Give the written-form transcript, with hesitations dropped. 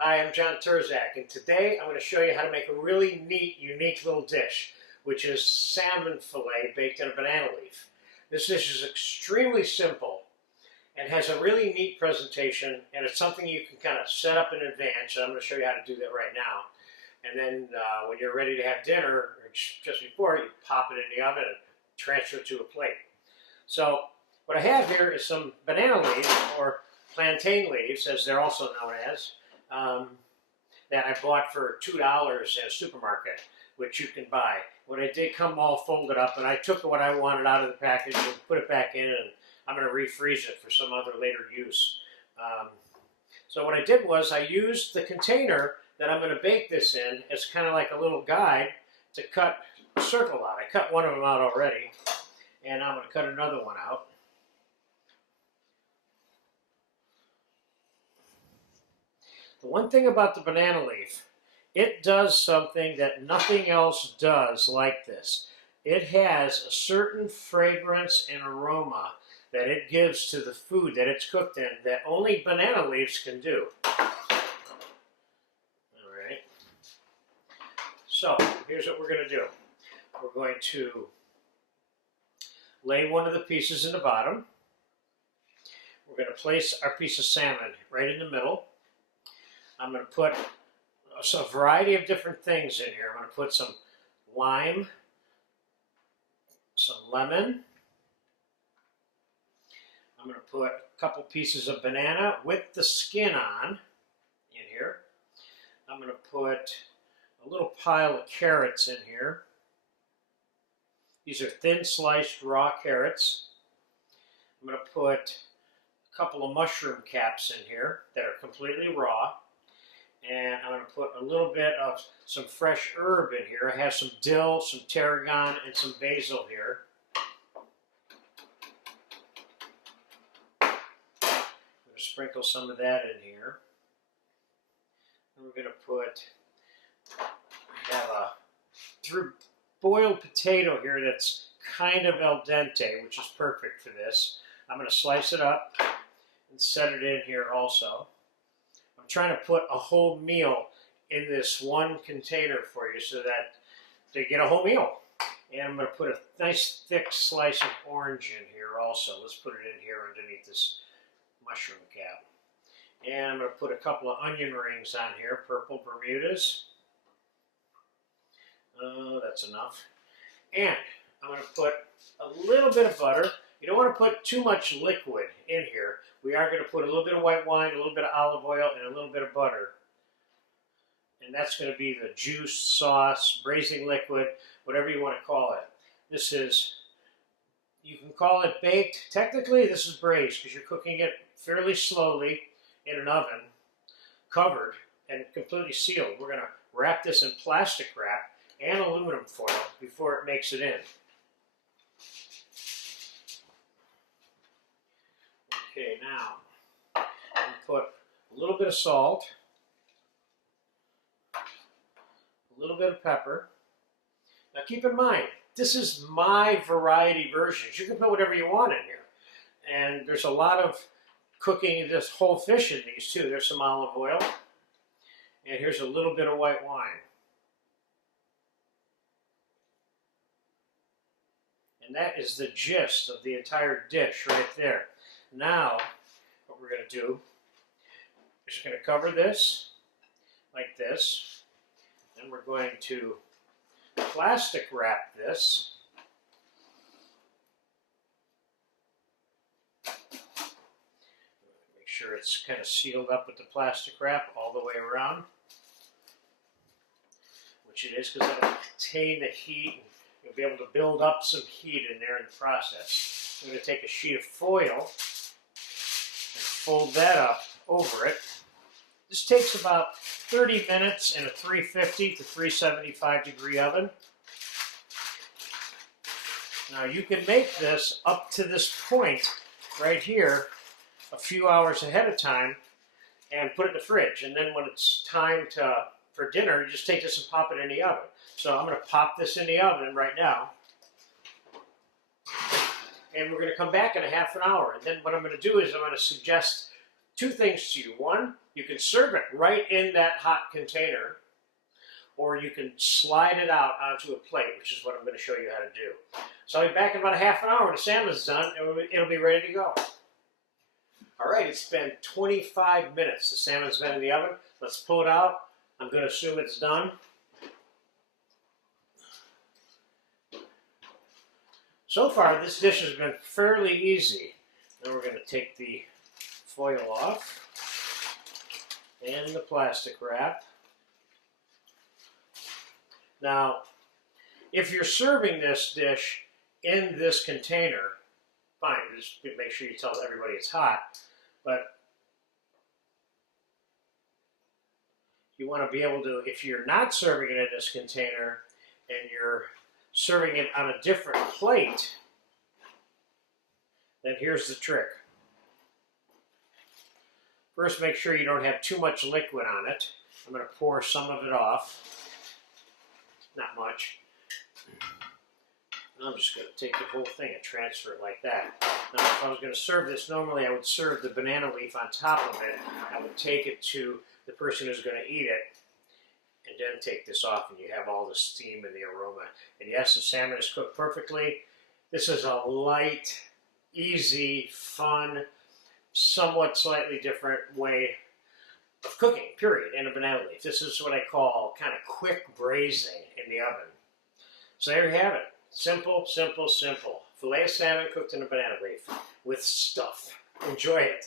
Hi, I'm John Turzak, and today I'm going to show you how to make a really neat, unique little dish, which is salmon fillet baked in a banana leaf. This dish is extremely simple and has a really neat presentation, and it's something you can kind of set up in advance, and I'm going to show you how to do that right now. And then when you're ready to have dinner, or just before, you pop it in the oven and transfer it to a plate. So what I have here is some banana leaves, or plantain leaves, as they're also known as, that I bought for $2 at a supermarket, which you can buy. When it did come all folded up, and I took what I wanted out of the package and put it back in, and I'm going to refreeze it for some other later use. So what I did was I used the container that I'm going to bake this in as kind of like a little guide to cut a circle out. I cut one of them out already, and I'm going to cut another one out. The one thing about the banana leaf, it does something that nothing else does like this. It has a certain fragrance and aroma that it gives to the food that it's cooked in that only banana leaves can do. Alright. So, here's what we're going to do. We're going to lay one of the pieces in the bottom. We're going to place our piece of salmon right in the middle. I'm going to put a variety of different things in here. I'm going to put some lime, some lemon. I'm going to put a couple pieces of banana with the skin on in here. I'm going to put a little pile of carrots in here. These are thin sliced raw carrots. I'm going to put a couple of mushroom caps in here that are completely raw. And I'm going to put a little bit of some fresh herb in here. I have some dill, some tarragon, and some basil here. I'm going to sprinkle some of that in here. And we're going to put, I have a boiled potato here that's kind of al dente, which is perfect for this. I'm going to slice it up and set it in here also. I'm trying to put a whole meal in this one container for you so that they get a whole meal. And I'm going to put a nice thick slice of orange in here also. Let's put it in here underneath this mushroom cap. And I'm going to put a couple of onion rings on here, purple Bermudas. That's enough. And I'm going to put a little bit of butter. You don't want to put too much liquid in here. We are going to put a little bit of white wine, a little bit of olive oil, and a little bit of butter. And that's going to be the juice, sauce, braising liquid, whatever you want to call it. This is, you can call it baked. Technically, this is braised because you're cooking it fairly slowly in an oven, covered and completely sealed. We're going to wrap this in plastic wrap and aluminum foil before it makes it in. Okay, now I'm going to put a little bit of salt, a little bit of pepper. Now keep in mind, this is my variety versions. You can put whatever you want in here. And there's a lot of cooking this whole fish in these too. There's some olive oil. And here's a little bit of white wine. And that is the gist of the entire dish right there. Now, what we're going to do is we're going to cover this like this. Then we're going to plastic wrap this. Make sure it's kind of sealed up with the plastic wrap all the way around, which it is because it'll contain the heat. You'll be able to build up some heat in there in the process. I'm going to take a sheet of foil and fold that up over it. This takes about 30 minutes in a 350 to 375 degree oven. Now you can make this up to this point right here a few hours ahead of time and put it in the fridge. And then when it's time for dinner, you just take this and pop it in the oven. So I'm going to pop this in the oven right now. And we're going to come back in a half an hour. And then what I'm going to do is I'm going to suggest two things to you. One, You can serve it right in that hot container, or you can slide it out onto a plate, which is what I'm going to show you how to do. So I'll be back in about a half an hour when the salmon's done, and it'll be ready to go. All right, it's been 25 minutes. The salmon's been in the oven. Let's pull it out. I'm going to assume it's done. So far, this dish has been fairly easy. Now we're going to take the foil off and the plastic wrap. Now, if you're serving this dish in this container, fine, just make sure you tell everybody it's hot, but you want to be able to, if you're not serving it in this container and you're serving it on a different plate, then here's the trick. First, make sure you don't have too much liquid on it. I'm going to pour some of it off. Not much. I'm just going to take the whole thing and transfer it like that. Now, if I was going to serve this, normally I would serve the banana leaf on top of it. I would take it to the person who's going to eat it, and then take this off, and you have all the steam and the aroma. And yes, the salmon is cooked perfectly. This is a light, easy, fun, somewhat slightly different way of cooking, period, in a banana leaf. This is what I call kind of quick braising in the oven. So there you have it. Simple, simple, simple. Filet of salmon cooked in a banana leaf with stuff. Enjoy it.